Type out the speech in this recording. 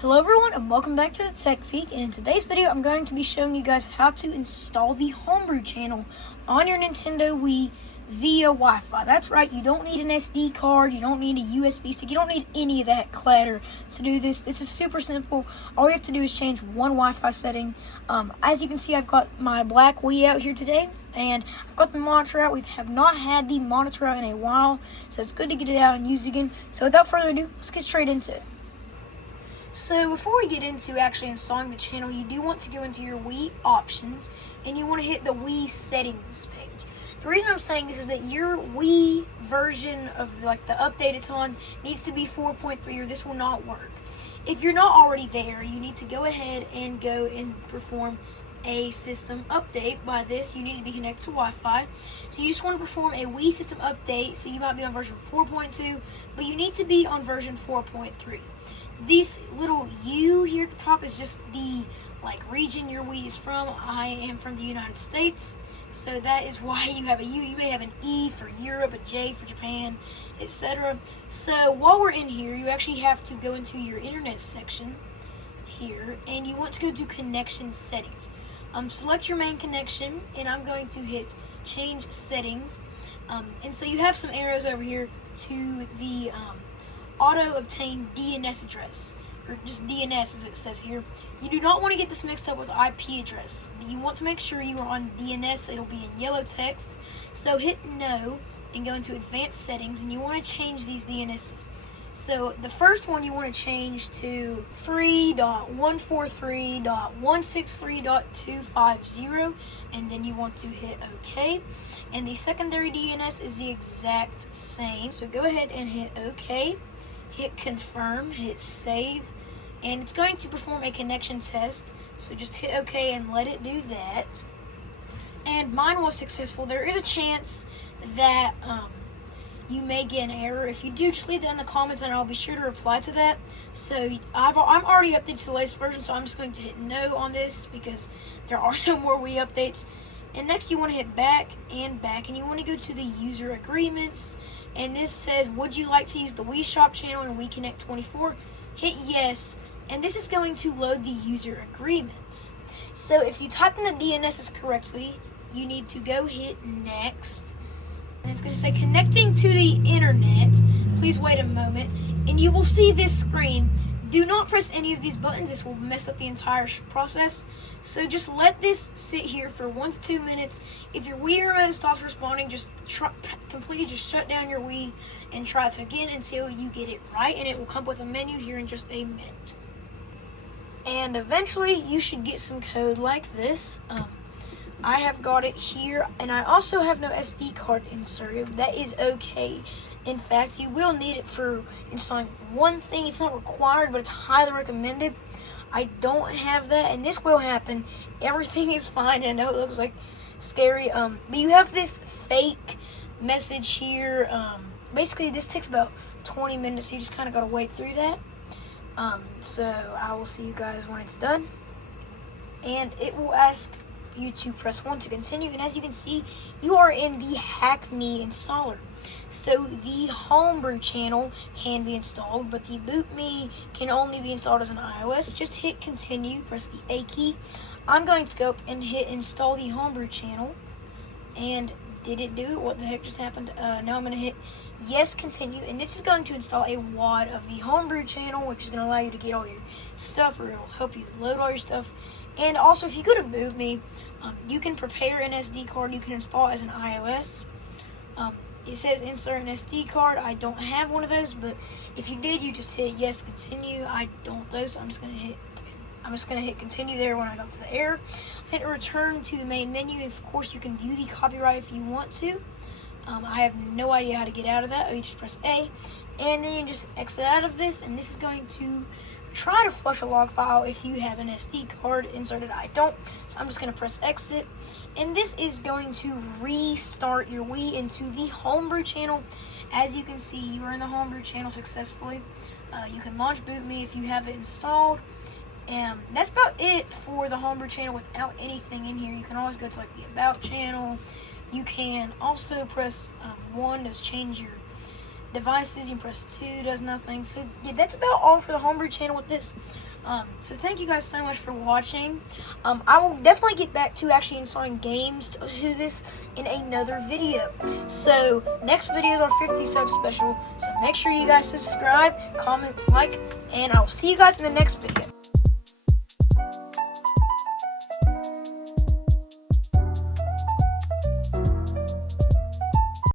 Hello everyone and welcome back to the Tech Peek, and in today's video I'm going to be showing you guys how to install the Homebrew channel on your Nintendo Wii via Wi-Fi. That's right, you don't need an SD card, you don't need a USB stick, you don't need any of that clatter to do this. This is super simple. All you have to do is change one Wi-Fi setting. As you can see, I've got my black Wii out here today, and I've got the monitor out. We have not had the monitor out in a while, so it's good to get it out and use it again. So without further ado, let's get straight into it. So before we get into actually installing the channel, you do want to go into your Wii options and you want to hit the Wii settings page. The reason I'm saying this is that your Wii version of the update it's on needs to be 4.3 or this will not work. If you're not already there, you need to go ahead and go and perform a system update. By this, you need to be connected to Wi-Fi. So you just want to perform a Wii system update. So you might be on version 4.2, but you need to be on version 4.3. This little U here at the top is just the region your Wii is from. I am from the United States, so that is why you have a U. You may have an E for Europe, a J for Japan, etc. So while we're in here, you actually have to go into your internet section here, and you want to go to connection settings. Select your main connection, and I'm going to hit change settings. And so you have some arrows over here to the auto obtain DNS address, or just DNS as it says here. You do not want to get this mixed up with IP address. You want to make sure you are on DNS. It'll be in yellow text. So hit no and go into advanced settings, and you want to change these DNSs. So the first one you want to change to 3.143.163.250, and then you want to hit OK. And the secondary DNS is the exact same. So go ahead and hit OK. Hit confirm, hit save, and it's going to perform a connection test. So just hit OK and let it do that. And mine was successful. There is a chance that you may get an error. If you do, just leave that in the comments and I'll be sure to reply to that. So I'm already updated to the latest version, so I'm just going to hit no on this because there are no more Wii updates. And next you want to hit back, and you want to go to the user agreements, and this says, would you like to use the Wii Shop channel in Wii Connect 24? Hit yes, and this is going to load the user agreements. So if you type in the DNSs correctly, you need to go hit next, and it's going to say connecting to the internet. Please wait a moment, and you will see this screen. Do not press any of these buttons. This will mess up the entire process. So just let this sit here for 1 to 2 minutes. If your Wii remote stops responding, just completely shut down your Wii and try it again until you get it right, and it will come up with a menu here in just a minute. And eventually you should get some code like this. I have got it here, and I also have no SD card inserted. That is okay. In fact, you will need it for installing one thing. It's not required, but it's highly recommended. I don't have that, and this will happen. Everything is fine. I know it looks like scary, but you have this fake message here. Basically, this takes about 20 minutes. So you just kind of got to wait through that. So I will see you guys when it's done, and it will ask you to press 1 to continue, and as you can see, you are in the HackMii installer. So the Homebrew channel can be installed, but the HackMii can only be installed as an iOS. Just hit continue, press the A key. I'm going to go up and hit install the Homebrew channel, and did it do it? What the heck just happened? Now I'm going to hit yes, continue, and this is going to install a WAD of the Homebrew channel, which is going to allow you to get all your stuff, or it'll help you load all your stuff. And also, if you go to HackMii, you can prepare an SD card. You can install it as an iOS. It says insert an SD card. I don't have one of those, but if you did, you just hit yes, continue. I don't though, so I'm just gonna hit continue there when I got to the error. Hit return to the main menu. Of course, you can view the copyright if you want to. I have no idea how to get out of that. You just press A, and then you just exit out of this, and this is going to try to flush a log file if you have an SD card inserted. I don't, so I'm just going to press exit, and this is going to restart your Wii into the Homebrew channel. As you can see, you are in the Homebrew channel successfully. You can launch HackMii if you have it installed, and that's about it for the Homebrew channel without anything in here. You can always go to the About channel. You can also press 1 to change your devices. You press 2, does nothing. So yeah, that's about all for the Homebrew channel with this. So thank you guys so much for watching. I will definitely get back to actually installing games to this in another video. So next video is our 50 sub special. So make sure you guys subscribe, comment, like, and I'll see you guys in the next video.